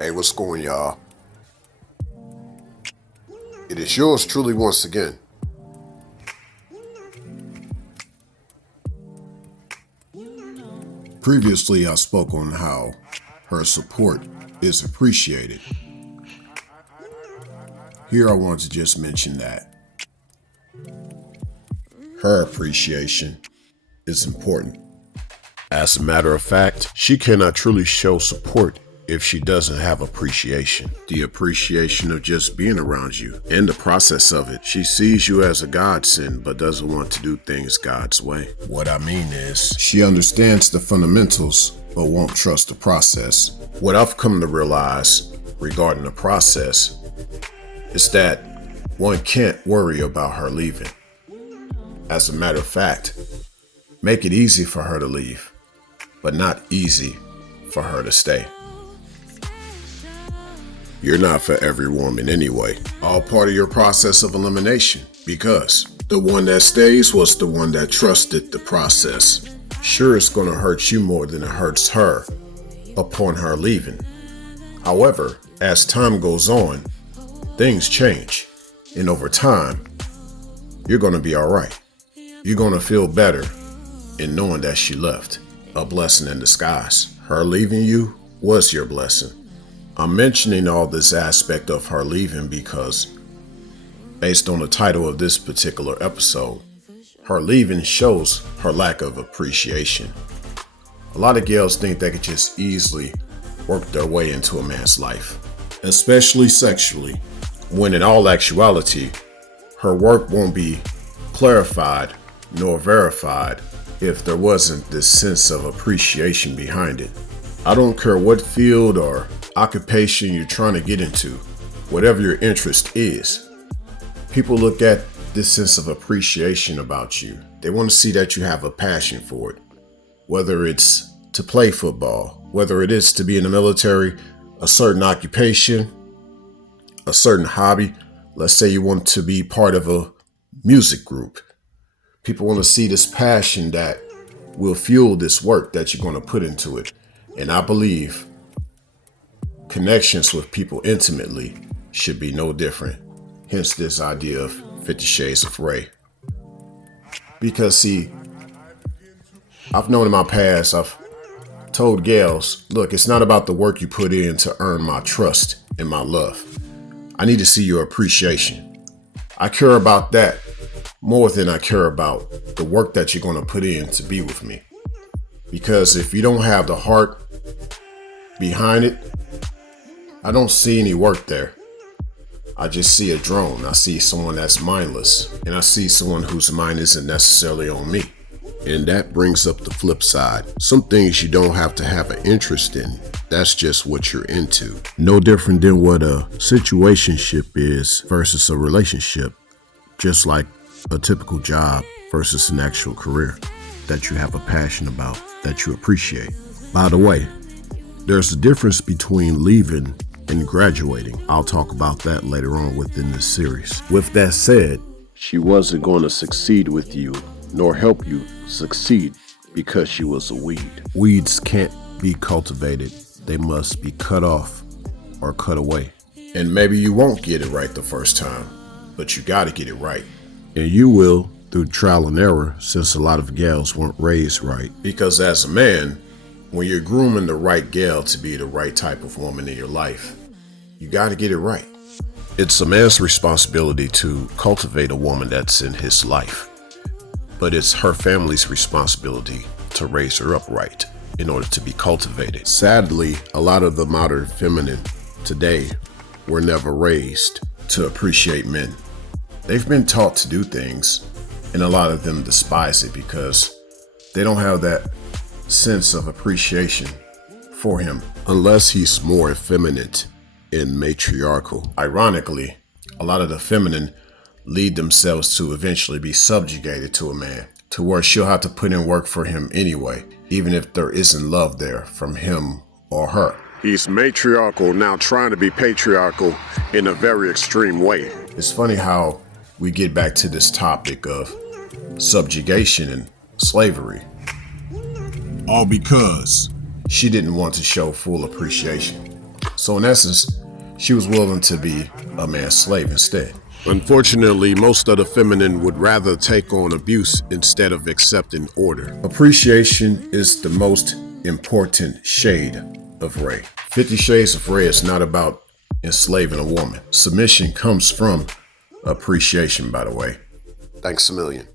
Hey, what's going, y'all? It is yours truly once again. Previously, I spoke on how her support is appreciated. Here, I want to just mention that her appreciation is important. As a matter of fact, she cannot truly show support if she doesn't have appreciation. The appreciation of just being around you and the process of it. She sees you as a godsend but doesn't want to do things God's way. What I mean is, she understands the fundamentals but won't trust the process. What I've come to realize regarding the process is that one can't worry about her leaving. As a matter of fact, make it easy for her to leave, but not easy for her to stay. You're not for every woman anyway. All part of your process of elimination, because the one that stays was the one that trusted the process. Sure, it's going to hurt you more than it hurts her upon her leaving. However, as time goes on, things change. And over time, you're going to be all right. You're going to feel better in knowing that she left. A blessing in disguise. Her leaving you was your blessing. I'm mentioning all this aspect of her leaving because, based on the title of this particular episode, her leaving shows her lack of appreciation. A lot of girls think they could just easily work their way into a man's life, especially sexually, when in all actuality, her work won't be clarified nor verified if there wasn't this sense of appreciation behind it. I don't care what field or occupation you're trying to get into, whatever your interest is, people look at this sense of appreciation about you. They want to see that you have a passion for it, whether it's to play football, whether it is to be in the military, a certain occupation, a certain hobby. Let's say you want to be part of a music group. People want to see this passion that will fuel this work that you're going to put into it. And I believe connections with people intimately should be no different. Hence this idea of 50 Shades of Ray. Because see, I've known in my past, I've told gals, look, it's not about the work you put in to earn my trust and my love. I need to see your appreciation. I care about that more than I care about the work that you're going to put in to be with me. Because if you don't have the heart behind it, I don't see any work there. I just see a drone. I see someone that's mindless, and I see someone whose mind isn't necessarily on me. And that brings up the flip side. Some things you don't have to have an interest in. That's just what you're into. No different than what a situationship is versus a relationship. Just like a typical job versus an actual career that you have a passion about, that you appreciate. By the way, there's a difference between leaving and graduating. I'll talk about that later on within this series. With that said, she wasn't going to succeed with you, nor help you succeed because she was a weed. Weeds can't be cultivated. They must be cut off or cut away. And maybe you won't get it right the first time, but you got to get it right. And you will through trial and error, since a lot of gals weren't raised right. Because as a man, when you're grooming the right gal to be the right type of woman in your life, you got to get it right. It's a man's responsibility to cultivate a woman that's in his life, but it's her family's responsibility to raise her up right in order to be cultivated. Sadly, a lot of the modern feminine today were never raised to appreciate men. They've been taught to do things, and a lot of them despise it because they don't have that sense of appreciation for him unless he's more effeminate and matriarchal. Ironically, a lot of the feminine lead themselves to eventually be subjugated to a man, to where she'll have to put in work for him anyway, even if there isn't love there from him or her. He's matriarchal, now trying to be patriarchal in a very extreme way. It's funny how we get back to this topic of subjugation and slavery. All because she didn't want to show full appreciation. So in essence, she was willing to be a man's slave instead. Unfortunately, most of the feminine would rather take on abuse instead of accepting order. Appreciation is the most important shade of Ray. 50 Shades of Ray is not about enslaving a woman. Submission comes from appreciation, by the way. Thanks a million.